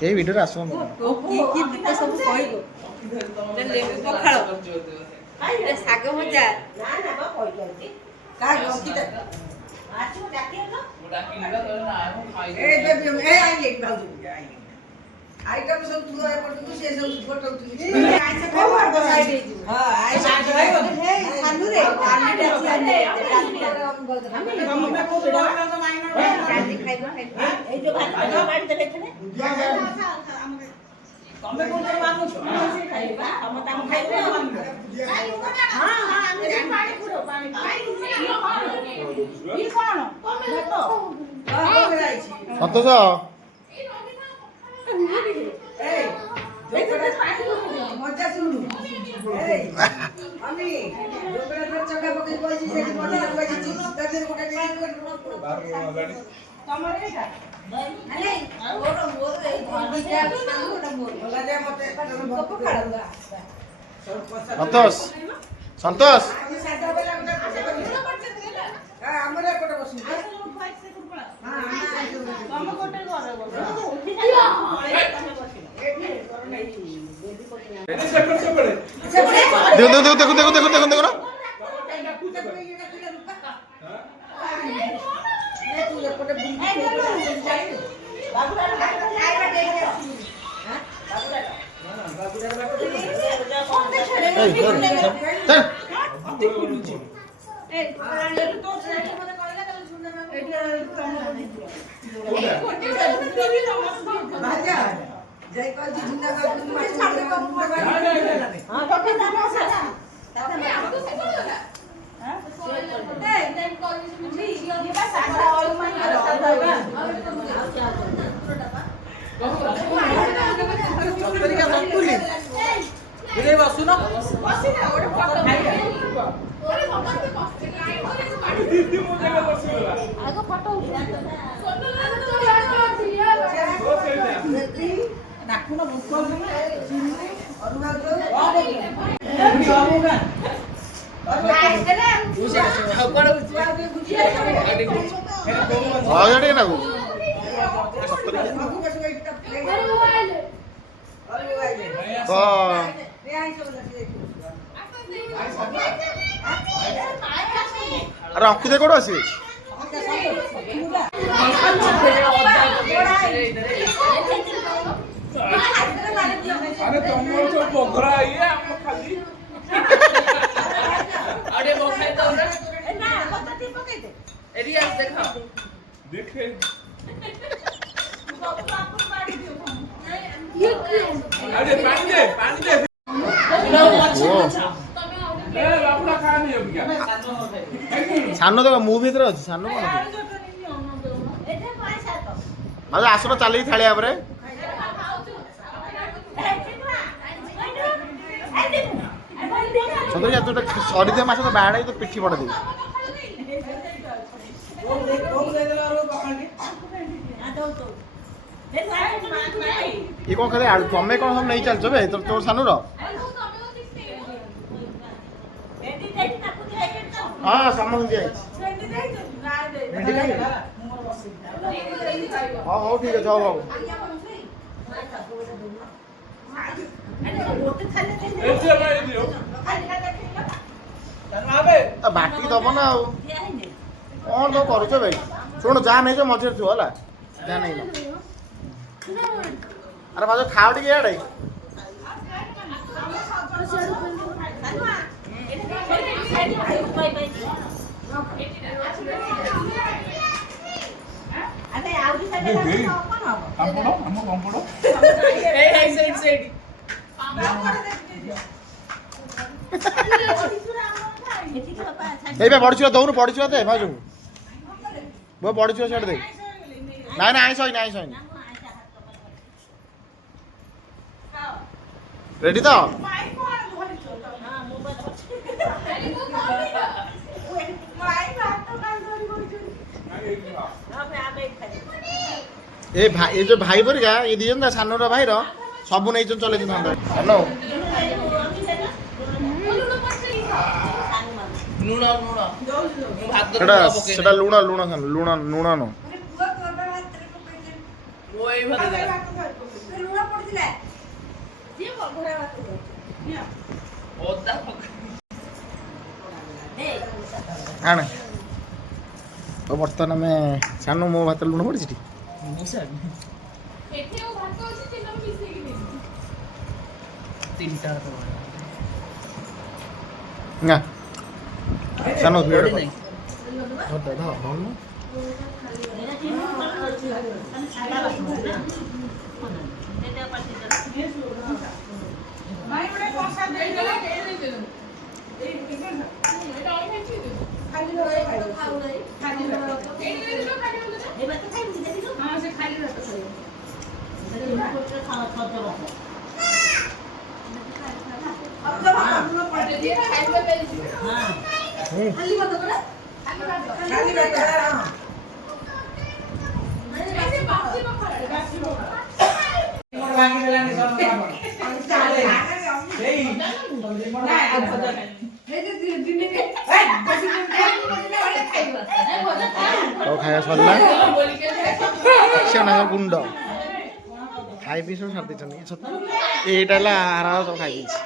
କେହି ଭିଡ଼ିଓରେ ଆସିବ ଶାଗ ଭଜା आइटम सब तू आए पड़ तू से सब फोटो तू ऐसे खाओ तो साइड हे हां ऐसे खाओ हे खालू रे खाली डाली हम में को बेटा तो माइनर डाली खाइबो ए जो भात बाड़ी दे लेथने तमे को तो मानु से खाइबा हम त हम खाइबे हां हां हम पानी पूरो पानी ई कोन भात हां बगराई छी संतोष मजा सुनु আমি ডোকরা চকা পকাই বইছি সেটি মজা বইছি তাদের কোটা দিয়ে তোমার এইটা আরে ওটা মোর এই দিটা ওটা মোর লাগে মতে কপ খাড়া संतोष संतोष আমি সাদা বেলা আমরা কোটা বসি হ্যাঁ हम कोटे घरे बस देखो देखो देखो देखो देखो देखो देखो ना जय कल जी जिंदाबाद तुम छाड़े कम हां पक्का दाना सारा दादा मैं आपको से बोल लगा हां ए देन कॉल मुझे ये बस सारा ऑल माय तरीका संतुली रे बसु ना बसी ना ओडे फोटो ओरे फोटो के बस लाइन दीदी मुझे के बसीला आगो फोटो नाखुना मुख अरुणा जो अरे अखिदे कोड आसी अरे तुम तो पोखरा आई है हम खाली अरे वो खाए तो ना पता ती पके दे एरिया देखा देखे अरे पानी दे ए बाबूला खा नहीं अब क्या सानो तो मु भीतर अछि सानो कोन माजे आसनो चाली थाळिया परे सदर या तो सॉरी दे मासे तो बाड़ा तो पिठी पड़ दे ये कौन खाली तमें कौन हम नहीं चलछ बे तोर सानू रो हां समझ जाय भेंडी खाई हां हो ठीक है जाओ बाबू ऐसे भाई दियो बाटी दब ना कौन तो करुଛ भाई शुण जहाँ नहीं मझे छु है जहाँ नहीं अरे भाज खाओ टे इे पढ़ी दौन पढ़ी दे भाजू वो पढ़ी छाड़ दे ना ना आईस आईस रेडी तो ए भाई ये जो भाई परिका ये दिजन सानोर भाई सब नहीं चले हेलो ଲୁଣ ଲୁଣ ମୁଁ ଭାତ ସେଟା ସେଟା ଲୁଣ ଲୁଣ ଖାନ ଲୁଣ ଲୁଣ ନ ମୁଁ ଏଇ ଭାତ ଅଦା ଆଣେ ଆଉ ବର୍ତ୍ତମାନ ଆମେ ସାନୁ ମୋ ଭାତରେ ଲୁଣ ପଡ଼ିଛି ଟି ନା ସାନୁ ଭିଡ଼ିଓ ଆଉ ଖାଇବା ସରିଲା ସେ ଗୁଣ୍ଡ ଖାଇ ପିଇ ସବୁ ସାରି ଦେଇଛନ୍ତି ଏଇଟା ହେଲା ଆର ସବୁ ଖାଇ ଦେଇଛି।